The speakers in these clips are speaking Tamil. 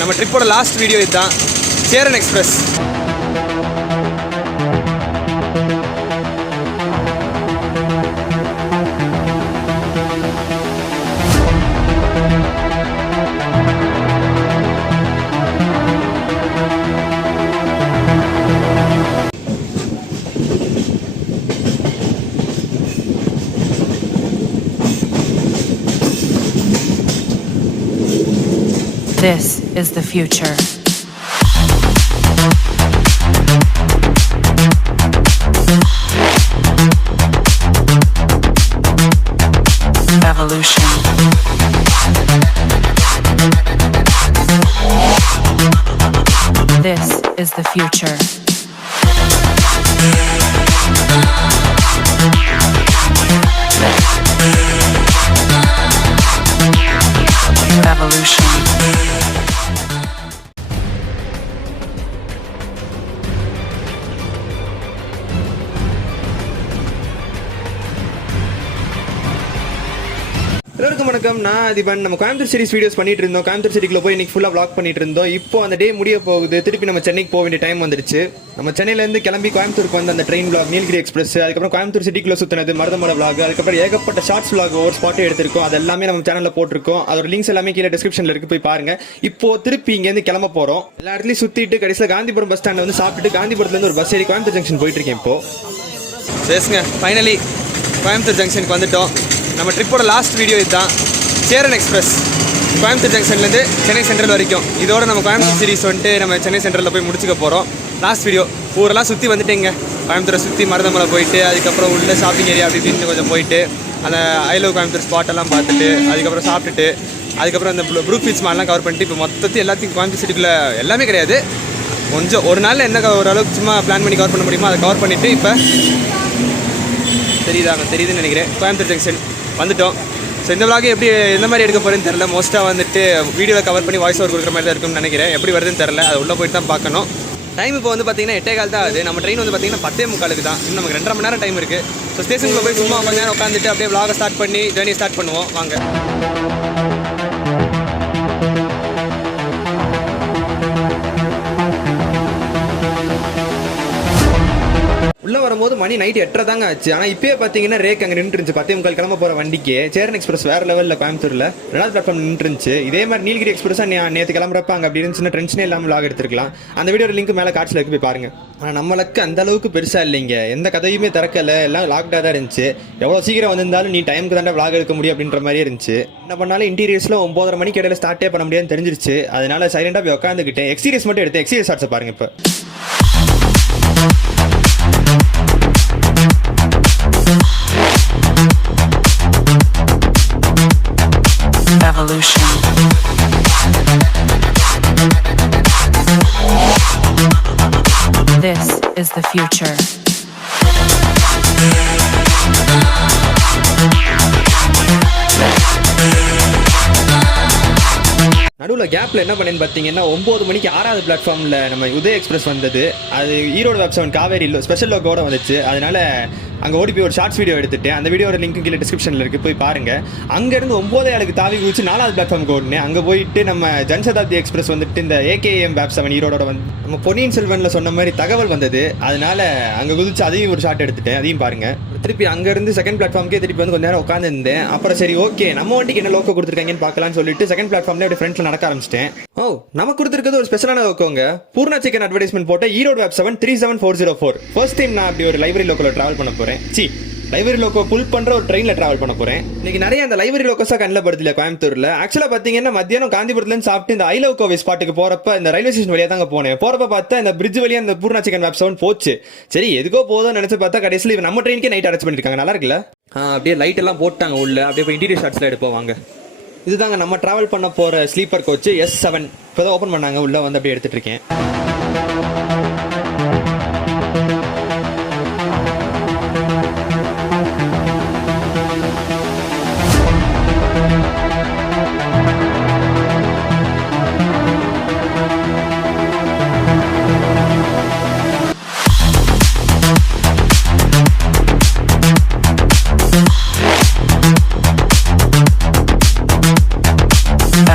நம்ம ட்ரிப்போட லாஸ்ட் வீடியோ இதுதான். Cheran express. This is the future. Evolution. This is the future. Evolution. எல்லாருக்கும் வணக்கம். நான் அதிபன். நம்ம கோயம்புத்தூர் சீரிஸ் வீடியோஸ் பண்ணிட்டு இருந்தோம். கோயம்புத்தூர் சிட்டிக்குள்ள போய் இன்னைக்கு ஃபுல்லாக vlog பண்ணிட்டு இருந்தோம். இப்போ அந்த டே முடிய போகுது. திருப்பி நம்ம சென்னைக்கு போக வேண்டிய டைம் வந்துருச்சு. நம்ம சென்னையிலேருந்து கிளம்பி கோயம்புத்தூருக்கு வந்து அந்த ட்ரெயின் vlog, நீலகிரி எக்ஸ்பிரஸ், அதுக்கப்புறம் கோயம்புத்தூர் சிட்டிக்குள்ள சுற்றினது, மருதமலை vlog, அதுக்கப்புறம் ஏகப்பட்ட ஷார்ட்ஸ் vlog ஒரு ஸ்பாட்டே எடுத்திருக்கோம். அது எல்லாமே நம்ம சேனலில் போட்டிருக்கோம். அதோட லிங்க்ஸ் எல்லாமே கீழே டிஸ்கிரிப்ஷனில் இருக்கு, போய் பாருங்க. இப்போ திருப்பி இங்கேருந்து கிளம்ப போகிறோம். எல்லா இடத்துலையும் சுற்றிட்டு கடைசியில் காந்திபுரம் பஸ் ஸ்டாண்டில் வந்து சாப்பிட்டுட்டு காந்திபுரத்துலேருந்து ஒரு பஸ் ஏறி கோயம்புத்தூர் ஜங்ஷன் போயிட்டு இருக்கேன். இப்போ பேசுங்க. ஃபைனலி கோயம்புத்தூர் ஜங்ஷனுக்கு வந்துட்டோம். நம்ம ட்ரிப்போட லாஸ்ட் வீடியோ இதுதான். சேரன் எக்ஸ்பிரஸ் கோயம்புத்தூர் ஜங்ஷன்லேருந்து சென்னை சென்ட்ரல் வரைக்கும். இதோட நம்ம கோயம்புத்தூர் சீரிஸ் வந்துட்டு நம்ம சென்னை சென்ட்ரலில் போய் முடிச்சுக்க போகிறோம். லாஸ்ட் வீடியோ ஊரெல்லாம் சுற்றி வந்துட்டேங்க. கோயம்புத்தூரை சுற்றி மருதமலை போயிட்டு, அதுக்கப்புறம் உள்ள ஷாப்பிங் ஏரியா அப்படி இப்படின்னு கொஞ்சம் போயிட்டு, அந்த ஐ லவ் கோயம்புத்தூர் ஸ்பாட்டெல்லாம் பார்த்துட்டு, அதுக்கப்புறம் சாப்பிட்டுட்டு, அதுக்கப்புறம் அந்த ப்ரூ பீச் மால்லாம் கவர் பண்ணிட்டு, இப்போ மொத்தத்தையும் எல்லாத்தையும் கோயம்புத்தூர் சிட்டிக்குள்ளே எல்லாமே கிடையாது, கொஞ்சம் ஒரு நாளில் என்ன ஓரளவுக்கு சும்மா பிளான் பண்ணி கவர் பண்ண முடியுமோ அதை கவர் பண்ணிவிட்டு இப்போ தெரியுதுன்னு நினைக்கிறேன், கோயம்புத்தூர் ஜங்ஷன் வந்துட்டோம். ஸோ இந்த vlog எப்படி எந்த மாதிரி எடுக்க போகிறேன்னு தெரில. மோஸ்ட்டாக வந்துட்டு வீடியோவில் கவர் பண்ணி வாய்ஸ் ஓவர் கொடுக்குற மாதிரி தான் இருக்கும்னு நினைக்கிறேன். எப்படி வருதுன்னு தெரில, அது உள்ளே போயிட்டு தான் பார்க்கணும். டைம் இப்போ வந்து பார்த்தீங்கன்னா 8:15 தான் ஆகுது. நம்ம ட்ரெயின் வந்து பார்த்தீங்கன்னா 10:45 தான். இன்னும் நமக்கு 2.5 மணி நேரம் டைம் இருக்குது. ஸோ ஸ்டேஷனுக்குள்ள போய் சும்மா கொஞ்சம் நேரம் உட்காந்துட்டு அப்படியே vlog ஸ்டார்ட் பண்ணி ஜேர்னி ஸ்டார்ட் பண்ணுவோம். வாங்க. உள்ளே வரும்போது மணி நைட் 8:30 தாங்க ஆச்சு. ஆனால் இப்போயே பார்த்தீங்கன்னா ரேக் அங்கே நின்றுருந்துச்சு. 10:45 கிளம்ப போகிற வண்டிக்கு. சேரன் எக்ஸ்பிரஸ் வேறு லெவலில் கோயம்புத்தூரில் 2வது பிளாட்ஃபார்ம் நின்றுருந்துச்சு. இதே மாதிரி நீலகிரி எக்ஸ்பிரஸாக நேற்று கிளம்புறப்ப அங்கே அப்படி இருந்துச்சுன்னா டென்ஷனே இல்லாமல் vlog எடுத்துருக்கலாம். அந்த வீடியோ லிங்க் மேலே காட்சியில் இருக்கு, போய் பாருங்க. ஆனால் நம்மளுக்கு அந்த அளவுக்கு பெருசாக இல்லைங்க. எந்த கதையுமே திறக்கலை, எல்லாம் லாக்டாக தான் இருந்துச்சு. எவ்வளோ சீக்கிரம் வந்திருந்தாலும் நீ டைமுக்கு தாண்டா vlog எடுக்க முடியும் அப்படின்ற மாதிரியே இருந்துச்சு. என்ன பண்ணாலும் இன்டீரியர்ஸில் 9:30 மணிக்கு இடையில ஸ்டார்ட்டே பண்ண முடியாதுன்னு தெரிஞ்சிருச்சு. அதனால சைலண்டாக போய் உட்காந்துக்கிட்டேன். எக்ஸ்பீரியன்ஸ் மட்டும் எடுத்து எக்ஸ்பீரியன்ஸ் ஷார்ட்ஸை பாருங்க. இப்போ Evolution. This is the future. நடுவில் கேப்பில் என்ன பண்ணேன்னு பார்த்தீங்கன்னா 9 மணிக்கு 6வது பிளாட்ஃபார்மில் நம்ம உதய எக்ஸ்பிரஸ் வந்தது. அது ஈரோடு WAP 7 காவேரி ஸ்பெஷல் லோக்கோட வந்துச்சு. அதனால அங்கே ஓடி போய் ஒரு ஷார்ட்ஸ் வீடியோ எடுத்துட்டேன். அந்த வீடியோட லிங்க் கீழே டிஸ்கிரிப்ஷனில் இருக்குது, போய் பாருங்கள். அங்கேருந்து 9:07 தாவி குதிச்சு 4வது பிளாட்ஃபார்முக்கு ஓடினேன். அங்கே போயிட்டு நம்ம ஜன்சதாப்தி எக்ஸ்பிரஸ் வந்துட்டு இந்த AKM WAP 7 ஈரோட வந்து நம்ம பொன்னியின் செல்வனில் சொன்ன மாதிரி தகவல் வந்தது. அதனால அங்கே குதிச்சு அதையும் ஒரு ஷார்ட் எடுத்துட்டேன், அதையும் பாருங்கள். திருப்பி அங்கேருந்து 2nd பிளாட்ஃபார்முக்கே திருப்பி வந்து கொஞ்சம் நேரம் உட்காந்துருந்தேன். அப்புறம் சரி ஓகே நம்ம வண்டிக்கு என்ன லோக்கோ கொடுத்துருக்காங்கன்னு பார்க்கலான்னு சொல்லிட்டு 2nd பிளாட்ஃபார்ம்ல அப்படியே ஃப்ரண்ட்ல நடக்க ஆரம்பிச்சிட்டேன். நமக்கு கொடுத்துருக்கிறது ஒரு ஸ்பெஷலான லோக்கோங்க. பூர்ணா சிக்கன் அட்வர்டைஸ்மெண்ட் போட்ட ஈரோடு WAP 7 37404. ஃபர்ஸ்ட் டைம் நான் அப்படி ஒரு லைப்ரரி லோக்கோல டிராவல் பண்ண போறேன். லைப்ரரி லோக்கோ புல் பண்ற ஒரு ட்ரெயின்ல டிராவல் பண்ண போறேன். இன்னைக்கு நிறைய அந்த லைப்ரரி லோக்கோஸா கண்ணில் படுத்துல கோயம்புத்தூர்ல. ஆக்சுவலா பாத்தீங்கன்னா மத்தியானம் காந்திபுரத்துல சாப்பிட்டு இந்த ஐ லவ் கோவை ஸ்பாட்டுக்கு போறப்ப இந்த ரயில்வே ஸ்டேஷன் வழியா தாங்க போனேன். போறப்ப பார்த்தா இந்த பிரிட்ஜ் வழியா இந்த பூர்ணா சிக்கன் WAP 7 போச்சு. சரி எதுக்கோ போதும் நினைச்சு பார்த்தா கடைசியில் நம்ம ட்ரெயினுக்கே நைட் அரெஸ்ட் பண்ணிருக்காங்க. நல்லா இருக்குல்ல? அப்படியே லைட் எல்லாம் போட்டாங்க உள்ள. அப்படியே போய் இன்டீரியர் ஷாட்ஸ்ல எடுப்போம் வாங்க. இதுதாங்க நம்ம டிராவல் பண்ண போற ஸ்லீப்பர் கோச் S7. இப்போதான் ஓப்பன் பண்ணாங்க. உள்ள வந்து அப்படியே எடுத்துட்டு இருக்கேன்.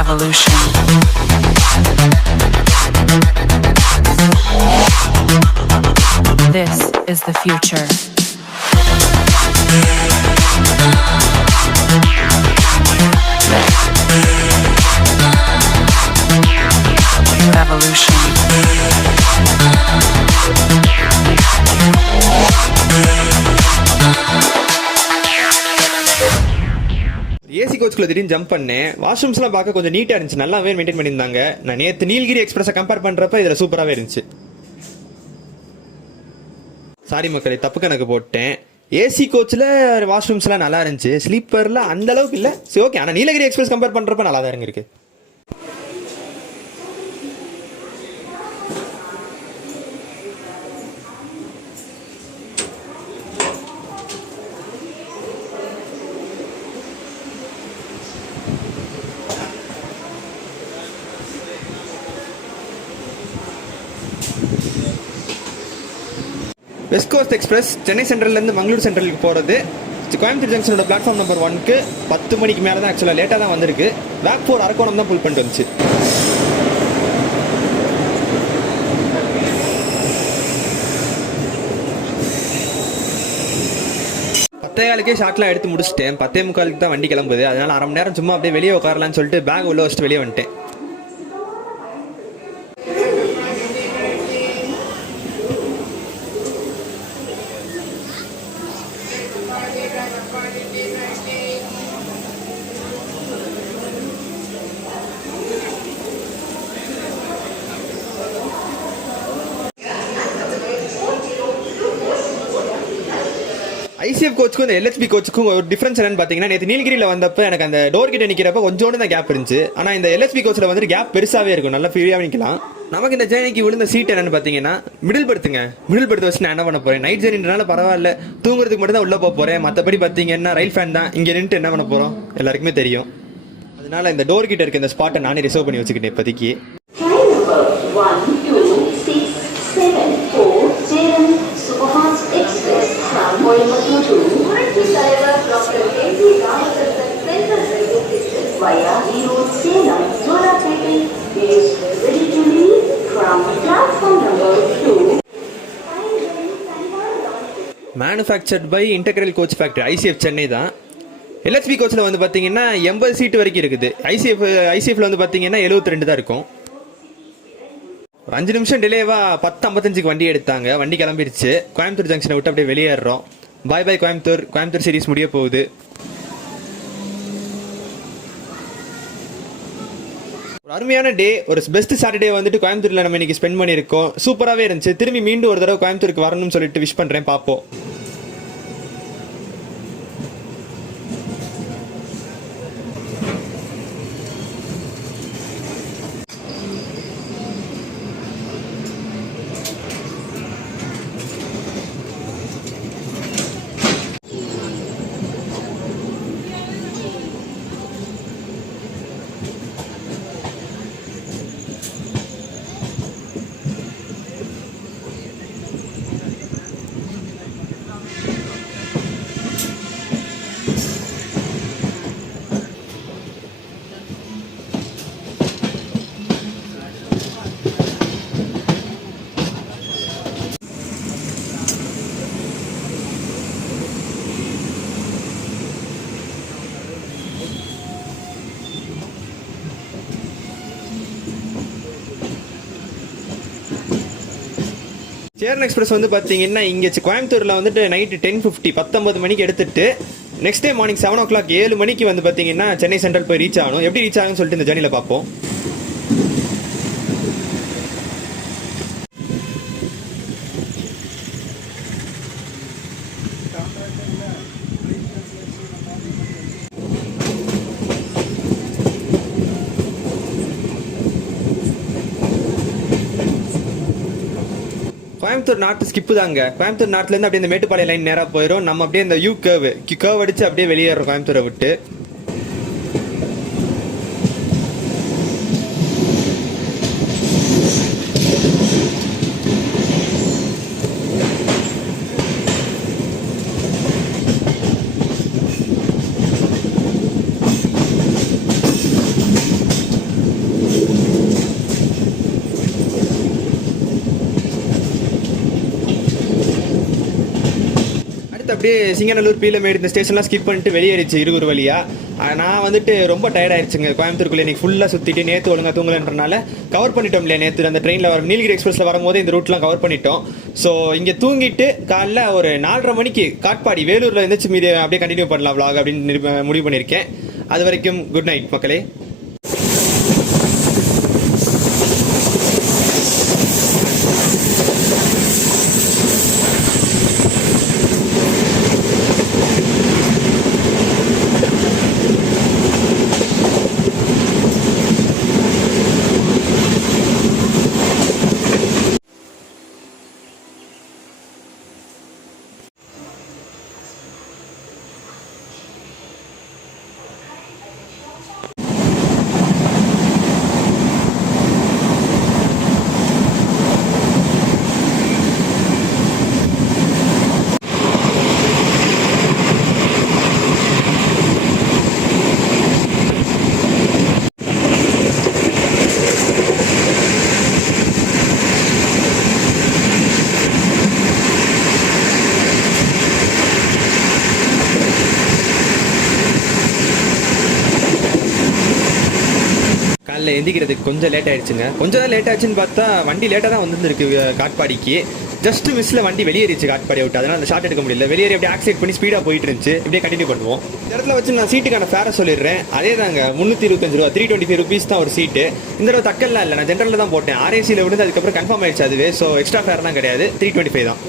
Evolution. is the future. Evolution. AC கோச்சுக்குள்ள திடீர்னு ஜம்ப் பண்ணேன். வாஷ்ரூம்ஸ்லாம் பார்க்க கொஞ்சம் நீட்டாக இருந்துச்சு, நல்லாவே மெயின்டைன் பண்ணியிருந்தாங்க. நான் நேற்று நீலகிரி எக்ஸ்பிரஸை கம்பேர் பண்ணுறப்ப இதில் சூப்பராகவே இருந்துச்சு. சாரி மக்களே, தப்பு கணக்கு போட்டேன். ஏசி கோச்சில் வாஷ்ரூம்ஸ்லாம் நல்லா இருந்துச்சு, ஸ்லீப்பரில் அந்த அளவுக்கு இல்லை. சரி ஓகே, ஆனால் நீலகிரி எக்ஸ்பிரஸ் கம்பேர் பண்ணுறப்ப நல்லா தான் இருக்கு. வெஸ்ட் கோஸ்ட் எக்ஸ்பிரஸ் சென்னை சென்ட்ரல்லேருந்து மங்களூர் சென்ட்ரலுக்கு போகிறது கோயம்புத்தூர் ஜங்ஷனோட பிளாட்ஃபார்ம் நம்பர் 1க்கு 10 மணிக்கு மேலே தான், ஆக்சுவலாக லேட்டாக தான் வந்திருக்கு. WAP 4 அரக்கோணம் தான் புல் பண்ணிட்டு வந்துச்சு. பத்தேகாலுக்கே ஷார்ட்லாம் எடுத்து முடிச்சிட்டேன். 10:45 தான் வண்டி கிளம்புது. அதனால அரை மணி நேரம் சும்மா அப்படியே வெளியே உட்காரலான்னு சொல்லிட்டு பேக் உள்ள வச்சுட்டு வெளியே வந்துட்டேன். ஐசிஎஃப் கோச்சுக்கும் இந்த எல்ஹெச்பி கோச்சுக்கும் ஒரு டிஃபரன்ஸ் என்னன்னு பார்த்தீங்கன்னா, நேற்று நீலகிரியில் வந்தப்போ எனக்கு அந்த டோர் கிட்ட நிற்கிறப்ப கொஞ்சோண்டு தான் கேப் இருந்துச்சு. ஆனால் இந்த எல்ஹெச்பி கோச்சில் வந்துட்டு கேப் பெருசாகவே இருக்கும், நல்லா ஃப்ரீயாக நிற்கலாம். நமக்கு இந்த ஜேர்னிக்கு விழுந்த சீட் என்னன்னு பார்த்தீங்கன்னா மிடில் படுத்துங்க. மிடில் படுத்து வச்சு நான் என்ன பண்ண போகிறேன், நைட் ஜேர்னின்றனால பரவாயில்ல, தூங்குறதுக்கு மட்டும் தான் உள்ளே போக போகிறேன். மற்றபடி பார்த்தீங்கன்னா ரயில் ஃபேன் தான், இங்கே நின்றுட்டு என்ன பண்ண போகிறோம் எல்லாருக்குமே தெரியும். அதனால இந்த டோர் கிட்ட இருக்க இந்த ஸ்பாட்டை நானே ரிசர்வ் பண்ணி வச்சுக்கிட்டேன் இப்போதைக்கு. Cheran Superfast Express from Coimbatore to Central Railway Station via Erode Salem, Jolarpettai is ready to leave from platform number 2. Manufactured by Integral Coach Factory ICF Chennai தான். எல்ஹெச்பி கோச்சில் வந்து பார்த்தீங்கன்னா 80 சீட்டு வரைக்கும் இருக்குது. ஐசிஎஃப்ல வந்து பார்த்தீங்கன்னா 72 தான் இருக்கும். ஒரு 5 நிமிஷம் டிலேவா 10:55க்கு வண்டி எடுத்தாங்க. வண்டி கிளம்பிடுச்சு. கோயம்புத்தூர் ஜங்ஷனை விட்டு அப்படியே வெளியேறோம். பாய் பாய் கோயம்புத்தூர். கோயம்புத்தூர் சீரிஸ் முடிய போகுது. ஒரு அருமையான டே, ஒரு பெஸ்ட் சாட்டர்டே வந்துட்டு கோயம்புத்தூர்ல நம்ம இன்னைக்கு ஸ்பெண்ட் பண்ணியிருக்கோம். சூப்பராகவே இருந்துச்சு. திரும்பி மீண்டும் ஒரு தடவை கோயம்புத்தூருக்கு வரணும்னு சொல்லிட்டு விஷ் பண்றேன். பார்ப்போம். சேரன் எக்ஸ்பிரஸ் வந்து பார்த்தீங்கன்னா இங்கே கோயம்புத்தூரில் வந்துட்டு நைட்டு 10:50 19 மணிக்கு எடுத்துட்டு நெக்ஸ்ட் டே மார்னிங் 7 o'clock 7 மணிக்கு வந்து பார்த்தீங்கன்னா சென்னை சென்ட்ரல் போய் ரீச் ஆகணும். எப்படி ரீச் ஆகும்னு சொல்லிட்டு இந்த ஜர்னியில் பார்ப்போம். கோயம்புத்தூர் நார்த் ஸ்கிப்பு தாங்க. கோயம்புத்தூர் நார்த்லேருந்து அப்படியே இந்த மேட்டுப்பாளையம் லைன் நேராக போயிடும். நம்ம அப்படியே இந்த கர்வ் அடிச்சு அப்படியே வெளியேறோம் கோயம்புத்தூரை விட்டு. அப்படியே சிங்கநல்லூர் பீலமேடு இந்த ஸ்டேஷன்லாம் ஸ்கிப் பண்ணிட்டு வெளியேறிச்சு இருகூர் வழியா. நான் வந்துட்டு ரொம்ப டயர்ட் ஆயிடுச்சுங்க. கோயம்புத்தூருக்குள்ளே இன்னைக்கு ஃபுல்லாக சுற்றிட்டு நேற்று ஒழுங்காக தூங்கலன்றனால கவர் பண்ணிட்டோம் இல்லையா. நேற்று அந்த ட்ரெயினில் வர நீலகிரி எக்ஸ்பிரஸில் வரும்போது இந்த ரூட்லாம் கவர் பண்ணிட்டோம். ஸோ இங்கே தூங்கிட்டு காலைல ஒரு 4:30 மணிக்கு காட்பாடி வேலூரில் இருந்துச்சு மீதி அப்படியே கண்டினியூ பண்ணலாம் vlog அப்படின்னு முடிவு பண்ணியிருக்கேன். அது வரைக்கும் குட் நைட் மக்களே. காலைல எந்திக்கிறதுக்கு கொஞ்சம் லேட் ஆயிடுச்சுங்க. கொஞ்சம் தான் லேட் ஆச்சுன்னு பார்த்தா வண்டி லேட்டாக தான் வந்துருக்கு காட்பாடிக்கு. ஜஸ்ட் மிஸ்ல வண்டி வெளியேறிச்சு காட்பாடி விட்டு. அதனால அந்த ஷார்ட் எடுக்க முடியல. வெளியேறி அப்படியே ஆக்சிடென்ட் பண்ணி ஸ்பீடாக போயிட்டு இருந்துச்சு. இப்படியே கண்டினியூ பண்ணுவோம். இந்த இடத்துல வச்சு நான் சீட்டுக்கான ஃபேரை சொல்லிடுறேன். அதே தாங்க 325 ரூபா, 325 ருபீஸ் தான் ஒரு சீட்டு. இந்த தடவை தக்கல்லாம் இல்லை, நான் ஜென்ரலில் தான் போட்டேன். RACயில் விழுந்து அதுக்கப்புறம் கன்ஃபார்ம் ஆயிடுச்சு அதுவே. ஸோ எக்ஸ்ட்ரா ஃபேர்லாம் கிடையாது, 325 தான்.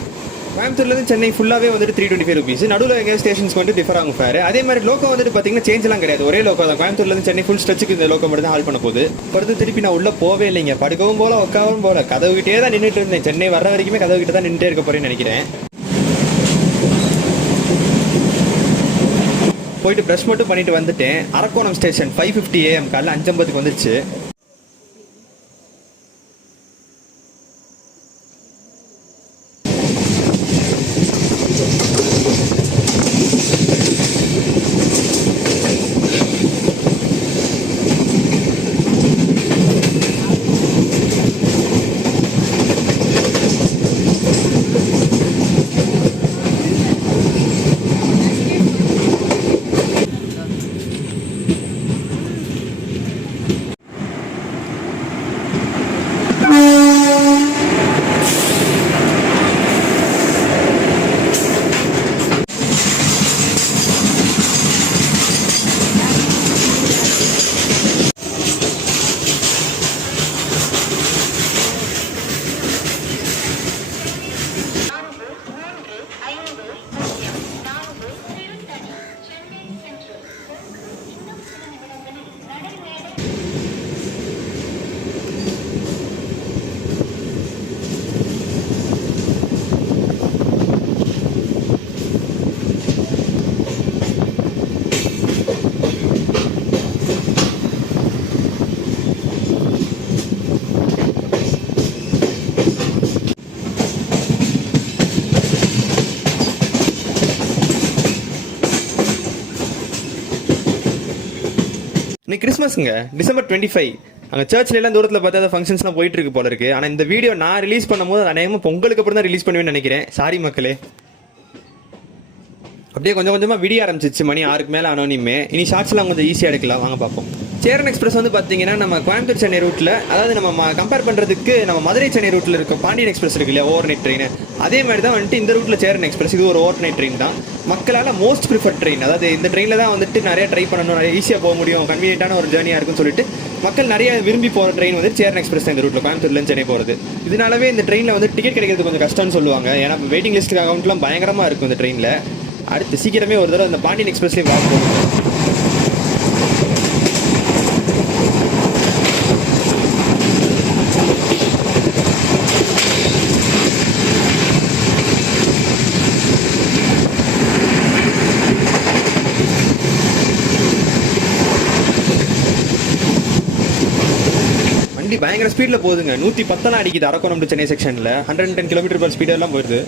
கோயம்புத்தூர்லேருந்து சென்னை ஃபுல்லாகவே வந்துட்டு 325 ருபீஸ். நடுவில் எங்கே ஸ்டேஷன்ஸ்க்கு வந்துட்டு டிஃபர் ஆகும் ஃபேர். அதே மாதிரி லோக்கோ வந்துட்டு பார்த்தீங்கன்னா சேஞ்செலாம் கிடையாது, ஒரே லோக்கோ தான். கோயம்புத்தூர்லேருந்து சென்னை ஃபுல் ஸ்ட்ரெச்சுக்கு இந்த லோக்கோ மட்டும் தான் ஹால் பண்ண போகுது. அடுத்து திருப்பி நான் உள்ளே போவே இல்லைங்க. படுக்கவும் போல உட்காவும் போல கதவுகிட்டே தான் நின்றுட்டு இருந்தேன். சென்னை வர வரைக்குமே கதவுகிட்ட தான் நின்றுட்டே இருக்க போறேன்னு நினைக்கிறேன். போயிட்டு ப்ரஷ் மட்டும் பண்ணிட்டு வந்துட்டேன். அரக்கோணம் ஸ்டேஷன் 5:50 AM காலைல 5:50க்கு வந்துருச்சு. இன்னைக்கு கிறிஸ்மஸ்ங்க, December 25. அங்கே சர்ச்ல எல்லாம் தூரத்தில் பார்த்தா ஃபங்க்ஷன்ஸ்லாம் போயிட்டு இருக்கு போல இருக்கு. ஆனால் இந்த வீடியோ நான் ரிலீஸ் பண்ணும்போது அநேகமாக பொங்கலுக்கு அப்புறம் தான் ரிலீஸ் பண்ணுவேன்னு நினைக்கிறேன். சாரி மக்களே. அப்படியே கொஞ்சம் கொஞ்சமாக விடிய ஆரம்பிச்சிச்சு. மணி 6க்கு மேலே ஆனோனிமே. இனி ஷார்ட்ஸ்லாம் கொஞ்சம் ஈஸியாக எடுக்கலாம், வாங்க பார்ப்போம். சேரன் எக்ஸ்பிரஸ் வந்து பார்த்தீங்கன்னா நம்ம கோயம்புத்தூர் சென்னை ரூட்டில், அதாவது நம்ம கம்பேர் பண்ணுறதுக்கு நம்ம மதுரை சென்னை ரூட்டில் இருக்க பாண்டியன் எக்ஸ்பிரஸ் இருக்கு இல்லையா, ஓவர் நைட் ட்ரெயின். அதே மாதிரி தான் வந்துட்டு இந்த ரூட்டில் சேரன் எக்ஸ்பிரஸ். இது ஒரு ஓவர் நைட் ட்ரெயின் தான். மக்களால் மோஸ்ட் ப்ரிஃபர்ட் ட்ரெயின். அதாவது இந்த ட்ரெயினில் தான் வந்துட்டு நிறைய ட்ரை பண்ணணும், நிறைய ஈஸியாக போக முடியும், கன்வீனியன்ட்டான ஒரு ஜேர்னியாக இருக்குன்னு சொல்லிட்டு மக்கள் நிறைய விரும்பி போகிற ட்ரெயின் வந்து சேரன் எக்ஸ்பிரஸ் தான் இந்த ரூட்டில், கோயம்புத்தூர்லேருந்து சென்னை போகிறது. இதனாலவே இந்த ட்ரெயினில் வந்து டிக்கெட் கிடைக்கிறது கொஞ்சம் கஷ்டம்னு சொல்லுவாங்க. ஏன்னா வெயிட்டிங் லிஸ்ட் அக்கௌண்ட்லாம் பயங்கரமாக இருக்கும் இந்த ட்ரெயினில். அடுத்து சீக்கிரமே ஒரு தடவை அந்த பாண்டியன் எக்ஸ்பிரஸ்லேயே வாங்க போகணும். வண்டி பயங்கர ஸ்பீடில் போகுதுங்க. 110 அடிக்குது அரக்கோணம் டு சென்னை செக்ஷனில். 110 km/h ஸ்பீடெல்லாம் போயிடுது.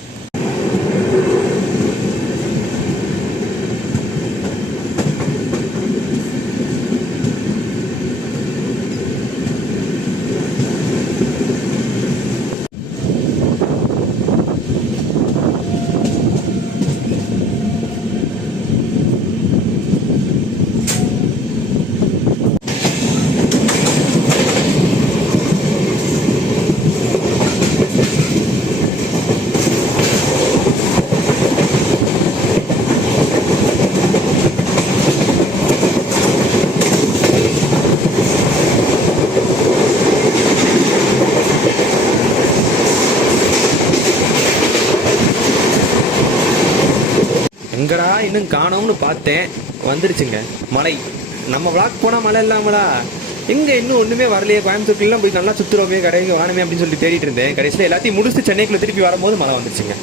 எங்கடா இன்னும் காணோம்னு பார்த்தேன், வந்துருச்சுங்க மழை. நம்ம விளாக் போனால் மழை இல்லாமலா? எங்கே இன்னும் ஒன்றுமே வரலையே, கோயம்புத்தூர்லாம் போய் நல்லா சுற்றுறோமே, கடைக்கு வானமே அப்படின்னு சொல்லி தேடிட்டு இருந்தேன். கடைசியில் எல்லாத்தையும் முடிச்சுட்டு சென்னைக்குள்ளே திருப்பி வரும்போது மழை வந்துருச்சுங்க.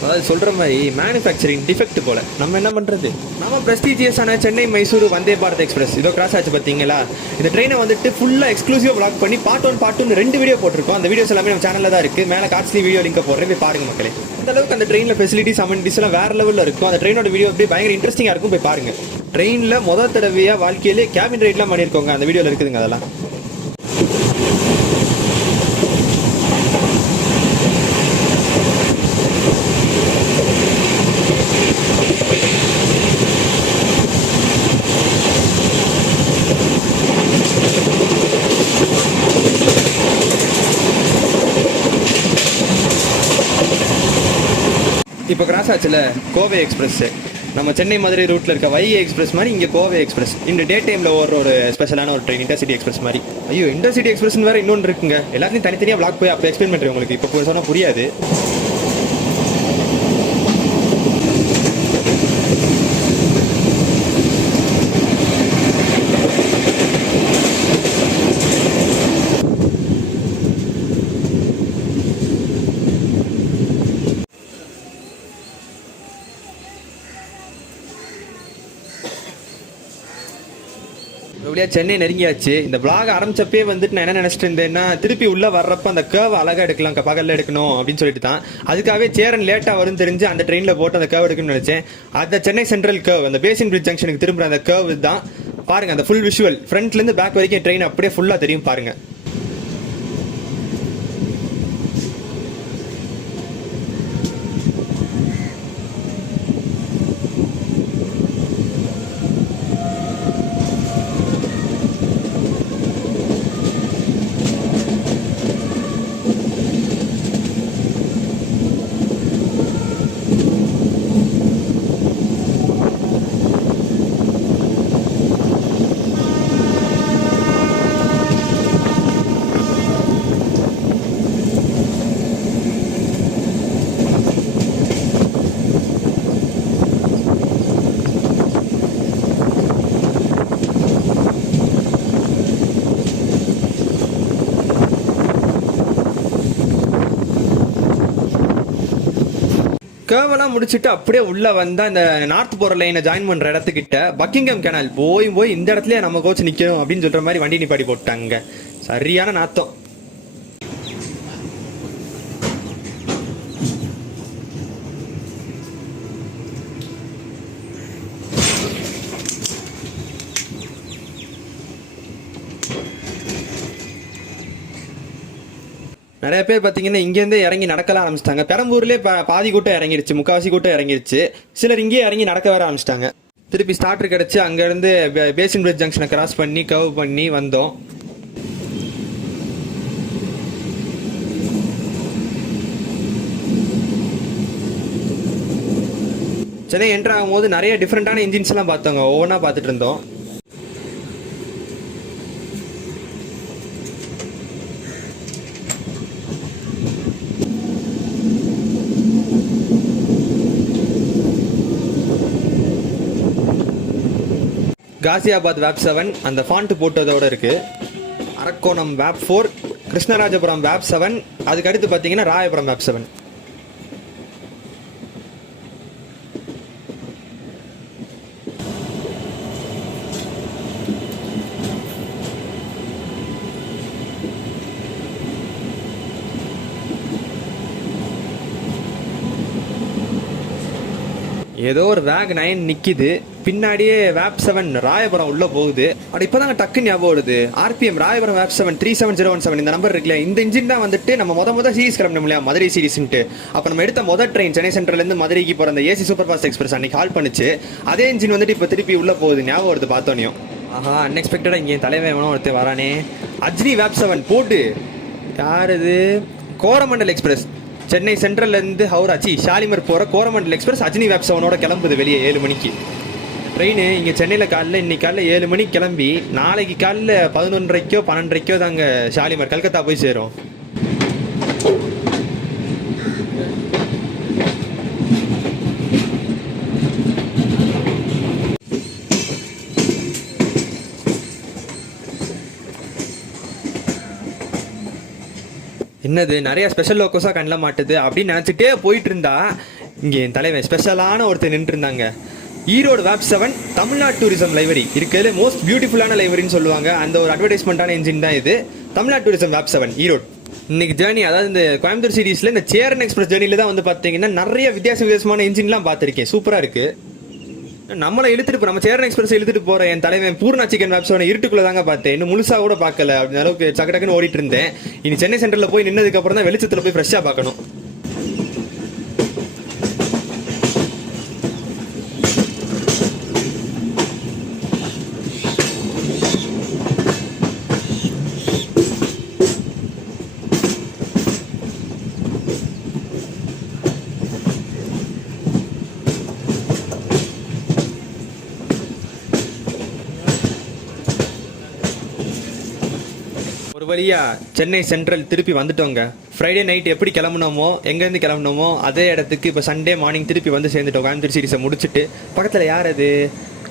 அதாவது சொல்கிற மாதிரி மேனுஃபேக்சரிங் டிஃபெக்ட் போல். நம்ம என்ன பண்ணுறது? நம்ம ப்ரெஸ்டீஜியஸான சென்னை மைசூர் வந்தே பாரத் எக்ஸ்பிரஸ் இதோ கிராஸ் ஆச்சு பார்த்தீங்களா? இந்த ட்ரெயினை வந்துட்டு ஃபுல்லாக எக்ஸ்க்ளூசிவாக வ்ளாக் பண்ணி பார்ட் 1 2 வீடியோ போட்டிருக்கோம். அந்த வீடியோஸ் எல்லாமே நம்ம சேனலில் தான் இருக்குது. மேலே காட்சி வீடியோ லிங்கை போடுறேன், போய் பாருங்க மக்களே. அந்த அளவுக்கு அந்த ட்ரெயினில் ஃபெசிலிட்டிஸ் அமெனிட்டிஸ் எல்லாம் வேறு லெவலில் இருக்கும். அந்த ட்ரெயினோட வீடியோ அப்படியே பயங்கர இன்ட்ரெஸ்டிங்காக இருக்கும், போய் பாருங்க. ட்ரெயினில் முதல் தடவையாக வாழ்க்கையிலே கேபின் ரைட்லாம் பண்ணியிருக்கோங்க, அந்த வீடியோவில் இருக்குதுங்க அதெல்லாம். இப்போ கிராஸ் ஆச்சுல கோவை எக்ஸ்பிரஸ், நம்ம சென்னை மதுரை ரூட்டில் இருக்க வைகை எக்ஸ்பிரஸ் மாதிரி இங்கே கோவை எக்ஸ்பிரஸ். இந்த டே டைமில் ஒரு ஸ்பெஷலான ஒரு ட்ரெயின் இன்டர்சிட்டி எக்ஸ்பிரஸ் மாதிரி. ஐயோ, இன்டர்சிட்டி எக்ஸ்பிரஸ்னு வேறு இன்னொன்று இருக்குங்க. எல்லாத்தையும் தனித்தனியாக வ்ளாக் போய் அப்போ எக்ஸ்பிளைன் பண்ணுறேன் உங்களுக்கு. இப்போ சொன்னால் புரியாது. எப்படியா சென்னை நெருங்கியாச்சு. இந்த vlog ஆரம்பிச்சப்பே வந்துட்டு நான் என்ன நினைச்சிட்டு இருந்தேன்னா, திருப்பி உள்ள வர்றப்ப அந்த கர்வ் அழகா எடுக்கலாம், பகல்ல எடுக்கணும் அப்படின்னு சொல்லிட்டு தான். அதுக்காகவே சேரன் லேட்டா வரும் தெரிஞ்சு அந்த ட்ரெயின்ல போட்டு அந்த கர்வ் எடுக்கணும்னு நினைச்சேன். அந்த சென்னை சென்ட்ரல் கர்வ், அந்த பேசின் பிரிட்ஜ் ஜங்ஷனுக்கு திரும்புற அந்த கர்வ் தான் பாருங்க. அந்த ஃபுல் விஷுவல் ஃப்ரண்ட்ல இருந்து பேக் வரைக்கும் ட்ரெயின் அப்படியே ஃபுல்லா தெரியும் பாருங்க. கர்வெல்லாம் முடிச்சுட்டு அப்படியே உள்ள வந்தா இந்த நார்த் போற லைனை ஜாயின் பண்ற இடத்துக்கிட்ட பக்கிங்ஹாம் கேனால் போய் இந்த இடத்துல நம்ம கோச் நிக்கணும் அப்படின்னு சொல்ற மாதிரி வண்டி நிப்பாடி போட்டாங்க. சரியான நாத்தம். நிறைய பேர் பார்த்தீங்கன்னா இங்கேருந்தே இறங்கி நடக்கலாம் ஆரம்பிச்சிட்டாங்க. பெரம்பூர்லேயே பாதி கூட்டம் இறங்கிருச்சு, முக்காவாசி கூட்டம் இறங்கிருச்சு. சிலர் இங்கேயே இறங்கி நடக்க வர ஆரம்பிச்சிட்டாங்க. திருப்பி ஸ்டார்டர் கிடச்சி அங்கேருந்து பேசின் பிரிட்ஜ் ஜங்ஷனை கிராஸ் பண்ணி கர்வ் பண்ணி வந்தோம். சென்னை என்ட்ரு ஆகும்போது நிறைய டிஃப்ரெண்டான இன்ஜின்ஸ் எல்லாம் பார்த்தோங்க. ஒவ்வொன்றா பார்த்துட்டு இருந்தோம். Ghaziabad WAP 7 அந்த ஃபாண்ட் போட்டதோட இருக்கு. அரக்கோணம் WAP 4, கிருஷ்ணராஜபுரம் WAP 7, அதுக்கு அடுத்து பார்த்தீங்கன்னா ராயபுரம் WAP 7. ஏதோ ஒரு வேக் 9 நிக்குது, பின்னாடியே WAP 7 ராயபுரம் உள்ள போகுது. அப்படி இப்போதாங்க டக்கு ஞாபகம் வருது. RPM ராயபுரம் WAP 7 37017 இந்த நம்பர் இருக்குல்ல, இந்த இன்ஜின் தான் வந்துட்டு நம்ம முத சீரிஸ் கிளம்பணும் இல்லையா, மதுரை சீரிஸ்ன்ட்டு. அப்போ நம்ம எடுத்த முதல் ட்ரெயின் சென்னை சென்ட்ரல் இருந்து மதுரைக்கு போற அந்த ஏசி சூப்பர்ஃபாஸ்ட் எக்ஸ்பிரஸ் அன்னைக்கு ஹால் பண்ணுச்சு. அதே இன்ஜின் வந்துட்டு இப்போ திருப்பி உள்ள போகுது. ஞாபகம் வருது பார்த்தோனையும். ஆஹா, அன்எக்ஸ்பெக்டடா இங்கே தலைவன் ஒருத்தர் வரானே. அஜ்னி WAP 7 போட்டு யார் இது? கோரமண்டல் எக்ஸ்பிரஸ் சென்னை சென்ட்ரல்ல இருந்து ஹவுராச்சி ஷாலிமர் போற கோரமண்டல் எக்ஸ்பிரஸ் அஜ்னி WAP 7ஓட கிளம்புது வெளியே 7 மணிக்கு. ட்ரெயின் இங்கே சென்னையில் காலைல இன்னைக்கு காலைல 7 மணிக்கு கிளம்பி நாளைக்கு காலைல 11:30 12:30 தாங்க ஷாலிமர் கல்கத்தா போய் சேரும். என்னது நிறைய ஸ்பெஷல் லோக்கோஸாக கண்ணில் மாட்டுது அப்படின்னு நினச்சிட்டே போயிட்டு இருந்தா இங்கே என் தலைவன் ஸ்பெஷலான ஒருத்தர் நின்று இருந்தாங்க. Erode WAP 7 Tamil Nadu tourism livery இருக்கிறது மோஸ்ட் பியூட்டிஃபுல்லான லைவரின்னு சொல்லுவாங்க. அந்த ஒரு அட்வர்டைஸ்மெண்ட்டான என்ஜின் தான் இது, தமிழ்நாடு டூரிசம் WAP 7 ஈரோடு. இன்னைக்கு ஜேர்னி, அதாவது இந்த கோயம்புத்தூர் சீரீஸில் இந்த சேரன் எக்ஸ்பிரஸ் ஜேர்னியில் தான் வந்து பார்த்தீங்கன்னா நிறைய வித்தியாசமான என்ஜின்லாம் பார்த்துருக்கேன். சூப்பராக இருக்குது. நம்மளை இழுத்துட்டு நம்ம சேரன் எக்ஸ்பிரஸ் இழுத்துட்டு போற என் தலைவன் பூர்ணா சிக்கன் WAP 7 இருட்டுக்குள்ள தாங்க பார்த்தேன். இன்னும் முழுசா கூட பார்க்கல. அப்படி அளவுக்கு டக்கு டக்குன்னு ஓடிட்டு இருந்தேன். இனி சென்னை சென்ட்ரல்ல போய் நின்னதுக்கு அப்புறம் தான் வெளிச்சத்துல போய் ஃப்ரெஷ்ஷா பார்க்கணும். ஒரு வழியா சென்னை சென்ட்ரல் திருப்பி வந்துட்டோங்க. ஃப்ரைடே நைட் எப்படி கிளம்புனோமோ, எங்கேருந்து கிளம்புனோமோ அதே இடத்துக்கு இப்போ சண்டே மார்னிங் திருப்பி வந்து சேர்ந்துட்டோம். கோயம்புத்தூர் சீரிஸை முடிச்சுட்டு பக்கத்தில் யார் அது,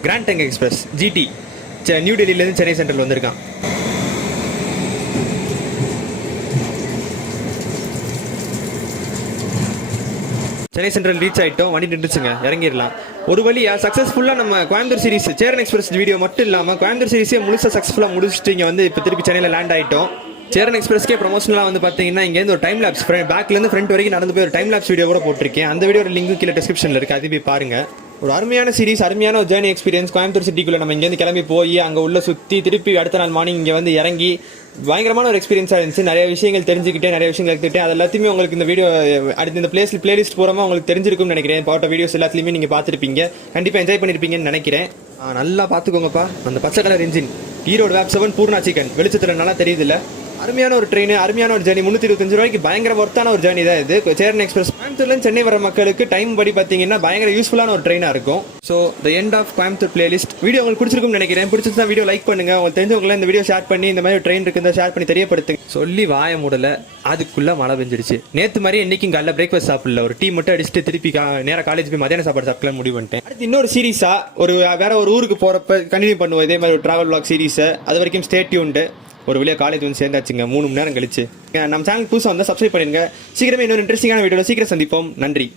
grand trunk express GT new டெல்லியிலேருந்து சென்னை சென்ட்ரல் வந்திருக்கான். சென்னை சென்ட்ரல் ரீச் ஆகிட்டோம். வண்டி நின்றுச்சுங்க, இறங்கிடலாம். ஒரு வழியா சக்ஸஸ்ஃபுல்லாக நம்ம Coimbatore series Cheran express video மட்டும் இல்லாமல் கோயம்புத்தூர் சீரிஸே முழுசாக சக்ஸஸ்ஃபுல்லாக முடிச்சுட்டு இங்கே வந்து இப்போ திருப்பி சென்னையில் லேண்ட் ஆகிட்டோம். சேரன் எக்ஸ்பிரஸ்க்கே ப்ரொமோஷனலாக வந்து பார்த்தீங்கன்னா இங்கேருந்து ஒரு டைம் லேப்ஸ் பேக்லேருந்து ஃப்ரண்ட் வரைக்கும் நடந்து போய் ஒரு டைம் லேப்ஸ் வீடியோ கூட போட்டிருக்கேன். அந்த வீடியோட லிங்க் கீழே டிஸ்கிரிப்ஷனில் இருக்குது, அது போய் பாருங்க. ஒரு அருமையான சீரிஸ், அருமையான ஒரு ஜேர்னி எக்ஸ்பீரியன்ஸ். கோயம்புத்தூர் சிட்டிக்குள்ளே நம்ம இங்கேருந்து கிளம்பி போய் அங்கே உள்ள சுற்றி திருப்பி அடுத்த நாள் மார்னிங் இங்கே வந்து இறங்கி பயங்கரமான ஒரு எக்ஸ்பீரியன்ஸாக இருந்துச்சு. நிறைய விஷயங்கள் தெரிஞ்சுக்கிட்டேன், நிறைய விஷயங்கள் எடுத்துக்கிட்டேன். அது எல்லாத்தையுமே உங்களுக்கு இந்த வீடியோ அடுத்து இந்த பிளேலிஸ்ட் பூரமாக உங்களுக்கு தெரிஞ்சிருக்கும்னு நினைக்கிறேன். போட்ட வீடியோஸ் எல்லாத்துலேயுமே நீங்கள் பார்த்துருப்பீங்க, கண்டிப்பாக என்ஜாய் பண்ணியிருப்பீங்கன்னு நினைக்கிறேன். நல்லா பார்த்துக்கோங்கப்பா, அந்த பச்சை கலர் இன்ஜின் ஈரோடு WAP 7 பூர்ணா சிக்கன் வெளிச்சத்தில் நல்லா தெரியுதுல்ல. அருமையான ஒரு ட்ரெயின், அருமையான ஒரு ஜேர்னி. 325 ரூபாய்க்கு பயங்கர ஒர்த்தான ஒரு ஜேர்னி தான் இது. சேரன் எக்ஸ்பிரஸ் கோயம்புத்தூர்லேருந்து சென்னை வர மக்களுக்கு டைம் படி பார்த்தீங்கன்னா பயங்கர யூஸ்ஃபுல்லான ஒரு ட்ரெயினாக இருக்கும். So the end of Coimbatore playlist video உங்களுக்கு பிடிச்சிருக்கும்னு நினைக்கிறேன். பிடிச்சிருந்தா வீடியோ லைக் பண்ணுங்க. உங்களுக்கு தெரிஞ்சவங்கள இந்த வீடியோ ஷேர் பண்ணி இந்த மாதிரி ட்ரெயின் இருக்குதா ஷேர் பண்ணி தெரியப்படுத்துங்க. சொல்லி வாய மூடல, அதுக்குள்ள மழை பெஞ்சிருச்சு. நேற்று மாதிரி இன்னைக்கு காலைல பிரேக்ஃபாஸ்ட் சாப்பிடல, ஒரு டீ மட்டும் அடிச்சுட்டு திருப்பி நேராக காலேஜ் போய் மதியான சாப்பாடு சாப்பிடலாம் முடிவு பண்ணிட்டேன். அடுத்து இன்னொரு சீரீஸா வேற ஒரு ஊருக்கு போறப்ப கண்டினியூ பண்ணுவோம் இதே மாதிரி ஒரு டிராவல் vlog சீரீஸ். அது வரைக்கும் ஸ்டே டியூன்டு. ஒரு வழியாக காலேஜ் வந்து சேர்ந்தாச்சுங்க 3 மணி நேரம் கழிச்சு. நம்ம சேனல் புதுசாக வந்தால் சப்ஸ்கிரைப் பண்ணிடுங்க. சீக்கிரமே இன்னொரு இன்ட்ரெஸ்டிங்கான வீடியோவில் சீக்கிரம் சந்திப்போம். நன்றி.